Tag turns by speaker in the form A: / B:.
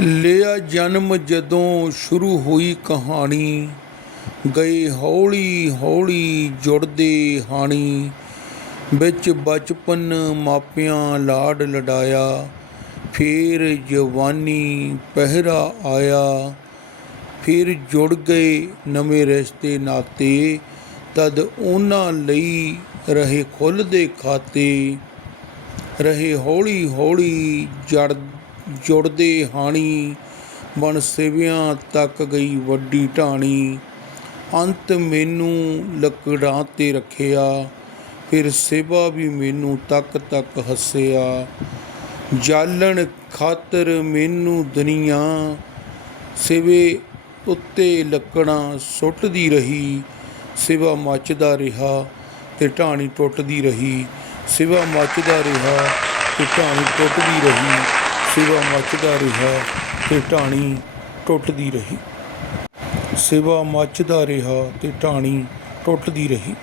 A: ਲਿਆ ਜਨਮ ਜਦੋਂ ਸ਼ੁਰੂ ਹੋਈ ਕਹਾਣੀ, ਗਏ ਹੌਲੀ ਹੌਲੀ ਜੁੜਦੇ ਹਾਣੀ। ਵਿੱਚ ਬਚਪਨ ਮਾਪਿਆਂ ਲਾਡ ਲਡਾਇਆ ਫੇਰ ਜਵਾਨੀ ਪਹਿਰਾ ਆਇਆ। ਫਿਰ ਜੁੜ ਗਏ ਨਵੇਂ ਰਿਸ਼ਤੇ ਨਾਤੇ, ਤਦ ਉਹਨਾਂ ਲਈ ਰਹੇ ਖੁੱਲ੍ਹਦੇ ਖਾਤੇ। ਰਹੇ ਹੌਲੀ ਹੌਲੀ ਜੜ ਜੁੜਦੇ ਹਾਣੀ ਬਣ ਸਿਵਿਆਂ ਤੱਕ ਗਈ ਵੱਡੀ ਢਾਣੀ। ਅੰਤ ਮੈਨੂੰ ਲੱਕੜਾਂ ਤੇ ਰੱਖਿਆ, ਫਿਰ ਸੇਵਾ ਵੀ ਮੈਨੂੰ ਤੱਕ ਤੱਕ ਹੱਸਿਆ। ਜਾਲਣ ਖਾਤਰ ਮੈਨੂੰ ਦੁਨੀਆ, ਸਿਵੇ ਉੱਤੇ ਲੱਕੜਾਂ ਸੁੱਟਦੀ ਰਹੀ। ਸਿਵਾ ਮੱਚਦਾ ਰਿਹਾ ਤੇ ਢਾਣੀ ਟੁੱਟਦੀ ਰਹੀ। ਸਿਵਾ ਮੱਚਦਾ ਰਿਹਾ ਤੇ ਢਾਣੀ ਟੁੱਟਦੀ ਰਹੀ। ਸਿਵਾ ਮੱਚਦਾ ਰਿਹਾ ਤੇ ਢਾਣੀ ਟੁੱਟਦੀ ਰਹੀ। ਸਿਵਾ ਮੱਚਦਾ ਰਿਹਾ ਤੇ ਢਾਣੀ ਟੁੱਟਦੀ ਰਹੀ।